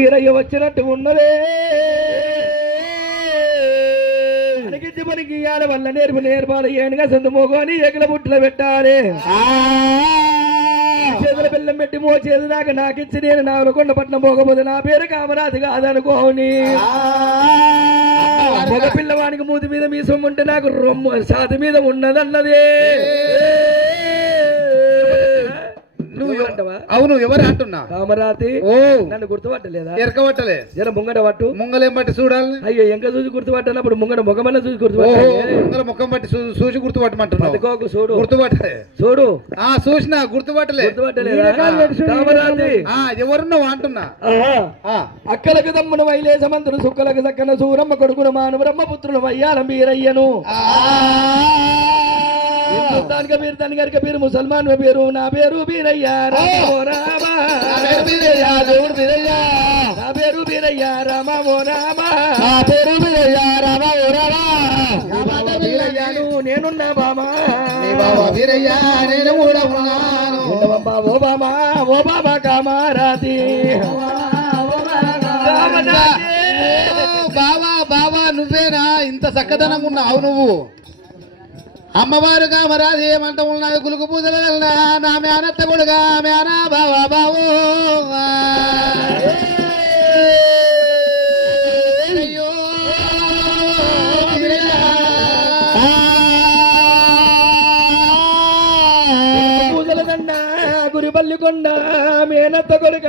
వీరయ్య వచ్చినట్టు ఉన్నదే. అడిగిద్ది మనకి ఇయ్యాల వల్ల నేర్పు నేర్పాలి? ఏనుగా సొంత మోగోని ఎగల బుట్టలు పెట్టాలి. చేతుల బెల్లం పెట్టి మో చేతి దాకా నాకిచ్చి నేను నాగలకొండ పట్నం పోకపోతే నా పేరు కామరాజు కాదనుకోని. మగ పిల్లవానికి మూతి మీద మీ సొమ్ము ఉంటే నాకు రొమ్ము సాతి మీద ఉన్నదన్నదే. నువ్వు అవును ఎవరు అంటున్నా? కామరాతి. ఓ. నన్ను గుర్తుపట్టలేదా? ఎరకబట్టలే. జర ముంగట పట్టు. ముంగలేం బట్టి చూడాలి అయ్యో ఎంక చూసి గుర్తుపట్టనప్పుడు ముంగట ముఖమన్న చూసి గుర్తుపట్టాలి. ముంగల ముఖం బట్టి చూసి గుర్తుపట్టమంటున్నావు. చూడు. గుర్తుపట్టలే. చూడు. ఆ చూసిన గుర్తుపట్టలే. గుర్తుపట్టలేదా? కామరాతి. ఆ ఎవరున్నావు అంటున్నా? అక్కలకు దమ్మున వైలేసమంతుడు సుక్కలకు సక్కన సూరమ్మ కొడుకును మాను బ్రహ్మపుత్రుడు వయ్యారం వీరయ్యను. హిందుస్థాన్ కబీర్ తన్ గారి కబీర్ ముసల్మాన్ పేరు నా పేరు బీరయ్య రామో. రామ దేవుడు వీరయ్య. నా పేరు బీరయ్య రామో రామ. నా పేరు వీరయ్య, రామ. ఓ రామ. వీరయ్యను నేనున్నా బామా. నీ బావ వీరయ్య, నేను కూడా ఉన్నాను. ఓ బామా ఓ బాబా కామారాతి. బావా బావా నువ్వేనా? ఇంత చక్కదనంగా ఉన్నావు నువ్వు. అమ్మవారు కామరాజు ఏమంట ఉన్నది గులుగు పూజలు నా మేనత్త కొడుగా మేనా బావా బావు అయ్యో. పూజల దండ గురిపల్లి కొండ మేనత్త కొడుక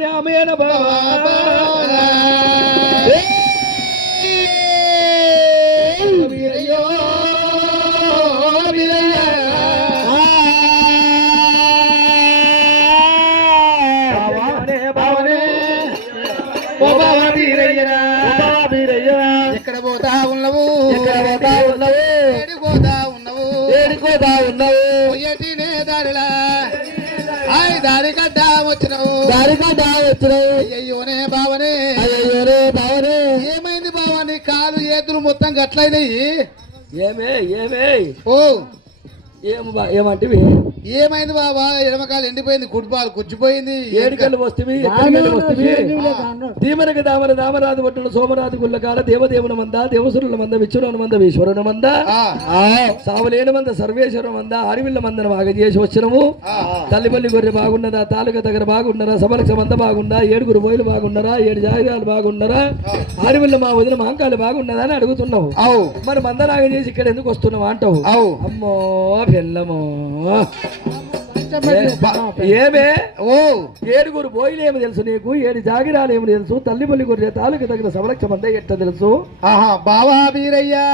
నా మేన బాబా. ఎక్కడ పోతా ఉన్నవు? ఏడికి పోతా ఉన్నవు? ఏడుకోదా ఉన్నావు? పోయేటినే దారిలా? ఆయ్ దారి కడ్డ వచ్చినవు? దారిగా వచ్చినావు? అయ్యోనే బావనే. అయ్యో బావనే. ఏమైంది బావ నీ కాలు ఏతులు మొత్తం గట్లయినాయి? ఏమే ఏమే? ఓ ఏం బా- ఏమంటివి? ఏమైంది బాబా? ఎడమకాలు ఎండిపోయింది కుడ్బాలు కుచ్చిపోయింది. ఏడికలు వస్తవి ధీమనక దామన దామరాజు పట్టున సోమరాజు గుల్లకాల దేవదేవుని మంద దేవసురుల మంద విచ్చురుని మంద ఈశ్వరుని మంద సావలేని మంద సర్వేశ్వరం మంద ఆరివిల్ల మందన బాగా చేసి వచ్చినము తల్లిపల్లి గొర్రె బాగున్నదా? తాలూక దగ్గర బాగున్నారా? సమరక్ష మంద బాగుందా? ఏడుగురు బోయిలు బాగున్నారా? ఏడు జాగాలు బాగున్నారా? ఆరివిల్ల మా వదిన మాంకాలు బాగున్నదా అని అడుగుతున్నావు. మరి మందనాగం చేసి ఇక్కడ ఎందుకు వస్తున్నావు? అంటావు. అమ్మో పిల్లమో ఏమే? ఓ ఏడుగురు బోయిలేమి తెలుసు నీకు? ఏడు జాగిరాలేమి తెలుసు? తల్లిపల్లి గొర్రె తాలూకు దగ్గర సమలక్ష మందే ఎట్ట తెలుసు? ఆహా బావా వీరయ్యా.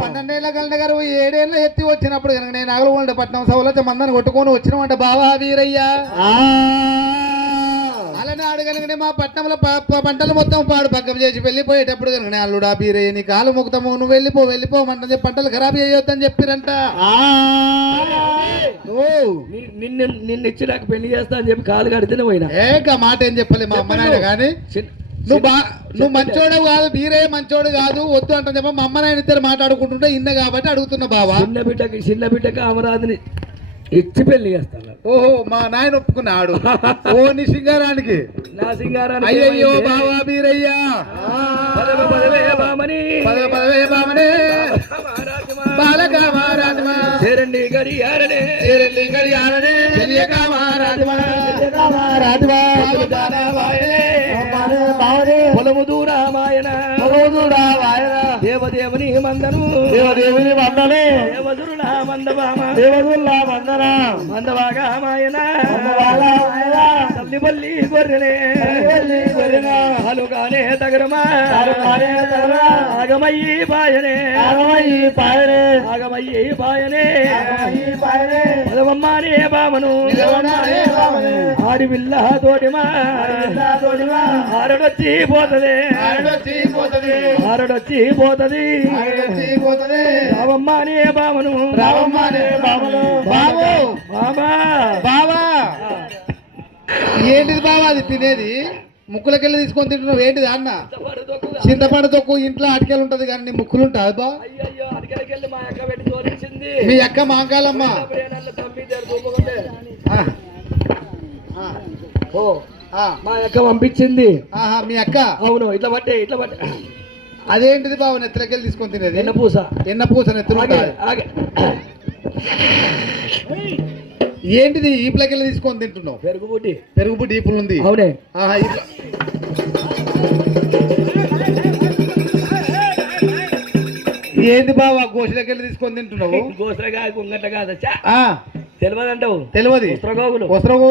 పన్నెండేళ్ళ గంట గారు ఏడేళ్ళ ఎత్తి వచ్చినప్పుడు కనుక నేను అగలగొండ పట్నం సౌలత మందని కొట్టుకొని వచ్చినమంట బావా వీరయ్యా. అలానే అడగనగానే మా పట్నంలో ప- ప- పంటలు మొత్తం పాడు పక్కన చేసి వెళ్ళిపోయేటప్పుడు కనుక అల్లుడా బీరయ్య నీ కాలు ముక్తము నువ్వు వెళ్ళిపో వెళ్ళిపోమంటే పంటలు ఖరాబ్ చేయొద్దని చెప్పిరంట. నిన్ను నిన్ను ఇచ్చి నాకు పెళ్ళి చేస్తా అని చెప్పి కాలు కడితేనే పోయినా? ఏక మాట ఏం చెప్పలే మా అమ్మ నాయన కానీ? నువ్వు బా నువ్వు మంచోడు కాదు బీరయ్య మంచోడు కాదు వద్దు అంటే చెప్ప మా అమ్మ నాయన ఇద్దరు మాట్లాడుకుంటుంటే ఇన్న కాబట్టి అడుగుతున్నా బావా. చిన్న బిడ్డకి చిన్న బిడ్డకి అమరాధిని ఇచ్చి పెళ్ళి చేస్తాను. ఓహో మా నాయన ఒప్పుకున్నాడు. ఓ నీ సింగారానికి. నా సింగారానికి అయ్యయ్యో? బావా బీరయ్య చేరండి గడియారనే ఏరెల్లి గడియారనే మహారాజమా మహారాజమా పొలము దూరామాయన దేవదేవుని మందను. దేవదేవుని వందనే దేవదురుల మందబామ దేవదుల్లా వందన. మందబాగా మాయన తల్లిపల్లి గొర్రెనే. అలుగానే తగరమా. ఆగమయ్యి పాయనే. ఆగమయ్యి పాయనే. పదవమ్మానే బామను. ఆడి విల్ల తోటిమా ఆరడొచ్చి పోతదే. ఆరడొచ్చి పోతది. రావమ్మానే బామను. బాబు. బాబా. బావా ఏంటిది బావా అది తినేది? ముక్కులకెళ్ళి తీసుకొని తింటున్నావు. ఏంటిది అన్న? చింతపండు తొక్కు ఇంట్లో అటికెళ్ళి ఉంటది కానీ ముక్కులు ఉంటుంది బా మీ అక్క మాంకాలమ్మ. ఓ ఆ, మా అక్క పంపించింది. ఆహా మీ అక్క? అవును ఇట్లా పట్టే ఇట్లా పట్టే. అదేంటిది బావ నెత్తలకెళ్ళి తీసుకొని తినేది? ఎన్న పూస. ఎన్న పూస నెత్తలు ఏంటిది ఈ ప్లకెళ్ళి తీసుకొని తింటున్నావు? పెరుగు బుడ్డి. పెరుగు పుట్టి ఈపులు ఉంది. అవునే. ఆహా, ఇట్లా. ఏంది బావ గోషలకెళ్ళి తీసుకొని తింటున్నావు? గుంగట కాదు ఆ తెలియదంటావు తెలియదు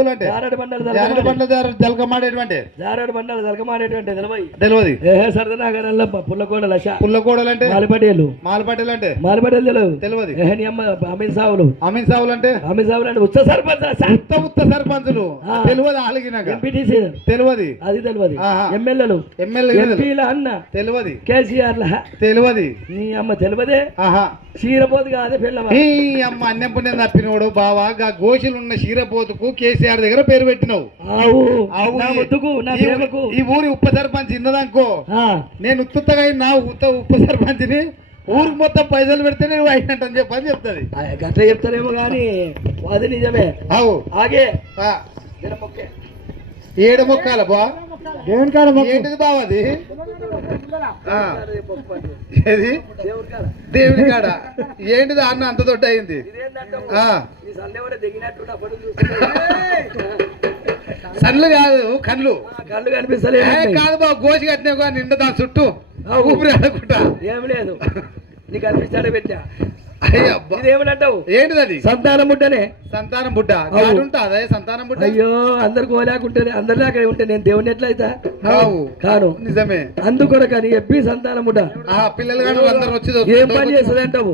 అంటే జారడు బండలు జారుడు జలకమాడే- పండ్ల జలకమాడేటువంటి. జారడు బండలు జలకమాడేటువంటి తెలవయి తెలియదు ఏహే సరదనాగరంలో పుల్లకోడ లక్ష పుల్లకోడలు అంటే మాలిపటేలు. మాలపట్టెలు అంటే మాలిపటేలు తెలియదు తెలియదు ఏహే నీ అమ్మ అమీన్ సావులు. అమీన్ సావులు అంటే అమీన్ సావులు అంటే ఉత్త సర్పంచ్ ఉత్త ఉత్త సర్పంచులు. ఆ. తెలియదు ఆలగినాక ఎంపీటీసీ. తెలియదు అది తెలియదు ఆహా. ఎమ్మెల్యేలు. ఎమ్మెల్యే ఎంపీల అన్న. తెలియదు కేసీఆర్ తెలియదు నీ అమ్మ తెలియదే ఆహా. చీరపోతు కాదే పిల్లమ్మ ఈ అమ్మ పుణ్యం తప్పినోడు బావా గా గోషులు ఉన్న క్షీరపోతుకు కేసీఆర్ దగ్గర పేరు పెట్టినావు. ఈ- ముద్దుకు నా ఈ- ప్రేమకు. ఈ ఊరి ఉప సర్పంచ్ ఇన్నదనుకో. ఆ, నేను ఉత్తుత్తగా నా ఉత్త ఉప సర్పంచ్ని ఊరికి మొత్తం పైసలు పెడితే నేను అయినట్టు అని చెప్పని చెప్తుంది. ఆ, గట్ల చెప్తారేమో కానీ అది నిజమే. అవు ఆగే. ఆ. ఏడు మొక్కాల బా? ఏంటిది బావ అది ఆ, ఏది? దేవుడి కాడ. దేవుని కాడ ఏంటిది అన్న అంత దొడ్డ అయింది. సన్లు కాదు కళ్ళు కళ్ళు కనిపిస్తలే ఏ, కాదు బావ గోసి కట్టినావు కానీ నిండా దాని చుట్టూ. ఊపిరి ఆడకుండా. ఏమి లేదు. నీకు అనిపిస్తాడే పెట్టా. ఇదేమనంటావు ఏంటిది సంతానం ముట్టనే సంతానం బుడ్డ అదే సంతానం బుడ్డ అయ్యో అందరికి ఓలేకుంటే అందరిలాగా ఉంటే నేను దేవుని ఎట్లయితా? కాను. నిజమే. అందుకొరకని ఎప్పి సంతానం ముట్ట ఆ పిల్లలు కానీ అందరు ఏం పని చేస్తుంది? అంటావు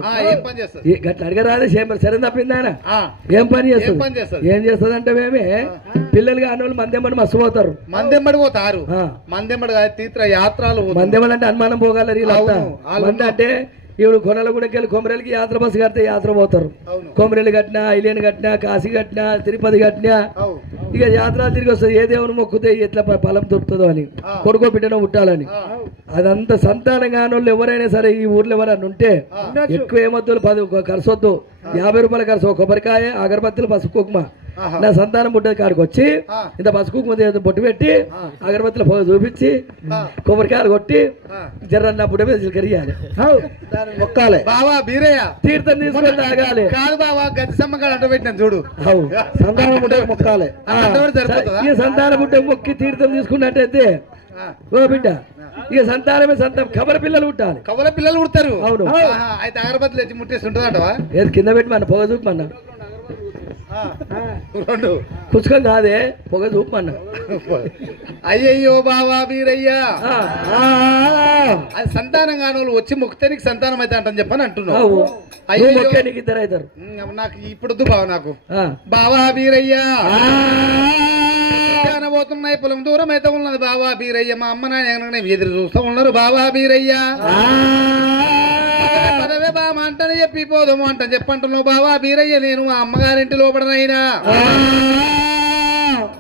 గట్ల అడగరాదే సరే తప్పిందా ఆయన? ఆ, ఏం పని చేస్తుంది? ఏం చేస్తుంది అంటే మేమే పిల్లలు కాని వాళ్ళు మందేమని మస్తు పోతారు. మందెమ్మడి పోతారు కాదు తీర్థ యాత్రలు. మందేమని అంటే అనుమానం పోగలరు అంటే ఇప్పుడు కొనల గుడికి వెళ్ళి కొమరెలకి యాత్ర బస్సు కడితే యాత్ర పోతారు. అవును. కొమరెల్లి కట్టినా ఐలేని కట్టినా కాశీ కట్టినా తిరుపతి కట్టినా ఇక యాత్ర తిరిగి వస్తుంది. ఏ దేవుని మొక్కుతే ఎట్లా ఫలం దొరుకుతుందో అని. కొడుకో బిడ్డనో పుట్టాలని. ఆ, అదంతా సంతానం కాని వాళ్ళు ఎవరైనా సరే ఈ ఊర్లో ఎవరైనా ఉంటే. ఎక్కువ ఏమొద్దు పది ఖర్చు వద్దు. యాభై రూపాయల ఖర్చు కొబ్బరికాయ అగరబత్తులు పసుపు కుంకుమ. నా సంతానం పుట్టే కాడికి వచ్చి. ఇంత పసుపు కుంకుమ తీసి బొట్టు పెట్టి అగరబత్తులు పొగ చూపించి. కొబ్బరికాయలు కొట్టి. జర్ర నా బుట్ట మీద కరియాలి మొక్కాలి బావా బీరయ్య. తీర్థం తీసుకొని తాగాలి. కాదు బావా గది సమ్మకాడు అంట పెట్టినాను చూడు. అవు సంతానం పుట్టే మొక్కాలి? ఇక సంతానం పుట్టే మొక్కి తీర్థం తీసుకున్నట్టయితే ఓ బిడ్డ ఇక సంతానమే సంతానం కబర పిల్లలు పుట్టాలి. కవల పిల్లలు పుడతారు. అవును. అయితే అగరబత్తులు ఎత్తి ముట్టేసి ఉంటుందంటవా? ఏది కింద పెట్టి మన పొగ ఆ, రెండు. పుస్తకం కాదే పొగ చూపమన్నా. అయ్యయ్యో బావా వీరయ్యా. ఆ, అది సంతానం కాని వాళ్ళు వచ్చి మొక్కితే నీకు సంతానం అయితే అంటని చెప్పని అంటున్నావు. అయ్యో. నీకు ఇద్దరు అవుతారు నాకు ఇప్పుడు బావ నాకు. బావా వీరయ్యా. పోతున్నాయి పొలం దూరం అయితే ఉన్నది బావా బీరయ్య మా అమ్మ నాయన ఎదురు చూస్తూ ఉన్నారు బావా బీరయ్య పదవే బామ అంటని చెప్పి పోదాము అంట. చెప్పంటున్నావు బావా బీరయ్య నేను మా అమ్మగారింటి లోపడనైనా.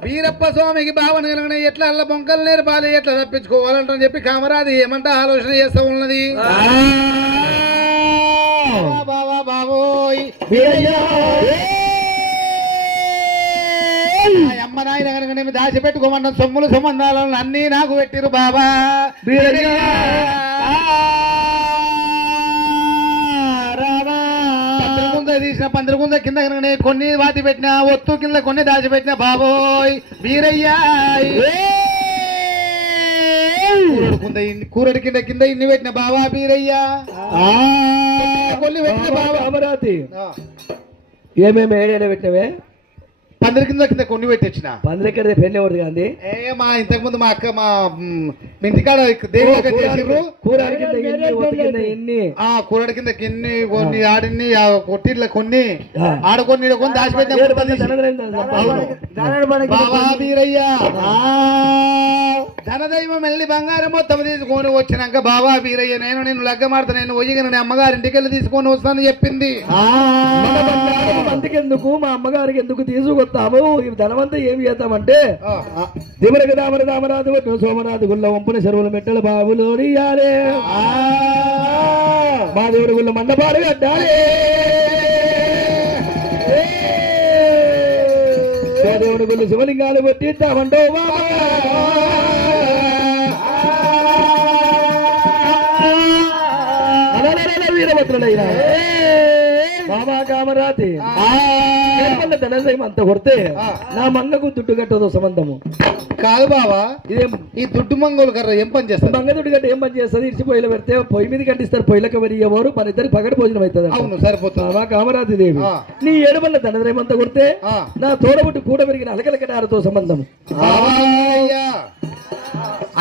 వీరప్ప స్వామికి బావ నిలగన ఎట్లా అల్ల బొంకలు నేర్పాలి ఎట్లా తప్పించుకోవాలంటని చెప్పి కామరాది ఏమంట ఆలోచన చేస్తూ ఉన్నది. బావా, బావోయ్. అమ్మ నాయన కనుక నేను దాచిపెట్టుకోమన్న సొమ్ములు సంబంధాలను అన్నీ నాకు పెట్టిరు బాబా పందిరిగుంద కింద నేను కొన్ని వాతి పెట్టిన ఒత్తు కింద కొన్ని దాచిపెట్టిన బాబోయ్! వీరయ్యా కూరడు కింద కింద కింద ఇన్ని పెట్టిన బాబా బీరయ్యా కొన్ని పెట్టిన బాబా అమరావతి! ఏమేమి ఏడేడ పెట్టినవే? పందిరి కింద కింద కొన్ని పెట్టించిన పందిరెక్కడిది పెళ్ళి ఎవరిది కానీ ఏ మా ఇంతకు ముందు మా అక్క మా మ్, మీ ఇంటికాడ దేవుడు కింద కింద ఆ కూరడి కింద కిన్ని కొన్ని ఆడిన్ని ఆ కొట్టిట్ల కొన్ని. ఆడ కొన్ని కొన్ని దాచిపెట్టిన ఏడు ముప్పై మంది తీసి. ధనదైన సంపాదన. బాబా వీరయ్య. ధనదైవం వెళ్ళి బంగారం మొత్తం తీసుకొని వచ్చినాక బాబా వీరయ్య నేను నేను లగ్గమాడతా నేను ఒయ్యగా నేను అమ్మగారింటికి వెళ్ళి తీసుకొని వస్తానని చెప్పింది. ఎందుకు మా అమ్మగారికి ఎందుకు తీసుకొస్తాము ఈ ధనవంతా ఏమి చేద్దామంటే ఆ, ఆ. దిమరక దామర దామరాజు కొట్టు సోమనాథు గుళ్ళ వంపున చెరువుల మెట్టల బాబులు ఇయ్యాలే మా దేవుడి గుళ్ళ మండపాలు కట్టాలి దేవుని గుళ్ళు శివలింగాలు పెట్టిద్దామంటో బాబా అలలలల బాబా కామరాతి ఏర్పల్ల ధనదయం అంత కొడితే నా మంగకు దుడ్డు కట్టదు సంబంధము కాదు బావా ఇదేం? ఈ దుడ్డు మంగోలు కర్ర ఏం పని చేస్తారు? మంగ దుడ్డు కట్ట ఏం పని చేస్తుంది ఇడిచి పొయ్యిలో పెడితే పొయ్యి మీద కట్టిస్తారు పొయ్యిలకు ఎవరు మన ఇద్దరికి పగటి భోజనం అవుతుంది అవును సరిపోతుంది. బాబా కామరాతి దేవి. నీ ఏడుమల్ల ధనదయం అంత కొడితే. నా తోడబుట్టి కూడ పెరిగిన అలకల కటారుతో సంబంధం.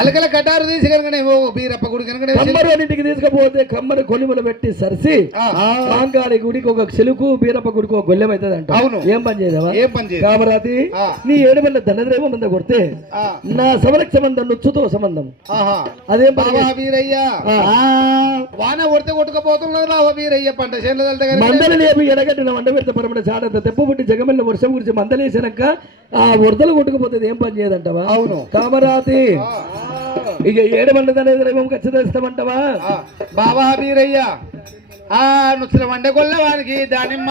అలకల కటారు తీసి కనుకనే ఓ బీరప్ప గుడి కనుకనే కమ్మరు అన్నింటికి తీసుకుపోతే కమ్మరు కొలిములు పెట్టి సరిసి. మాంకాళి గుడికి ఒక చిలుకు బీరప్ప గుడికి ఒక గొల్లెం అవుతుంది అంట అవును. ఏం పని చేయదావా ఏం పని చేయాలి కామరాతి. నీ ఏడు వల్ల ధనద్రేమం అంత కొడితే. నా సమరక్ష సంబంధం నుచ్చుతో సంబంధం అదేం పని వీరయ్య. వాన కొడితే కొట్టుకపోతున్నది బావా వీరయ్య పంట చేనుల కనుక మందలు లేపి ఎడగట్టిన వండ పెడితే పరమట చాడంత తెప్ప పుట్టి జగమెల్ల వర్షం గురించి మందలేసినాక ఆ వరదలు కొట్టుకుపోతుంది ఏం పని చేయదంటావా అవును. కామరాతి ఇక ఏడు మంది రేపు ఖచ్చితంగా ఇస్తామంటావా? ఆ, బావా ఆ నుచ్చిన వండగొల్ల వానికి దానిమ్మ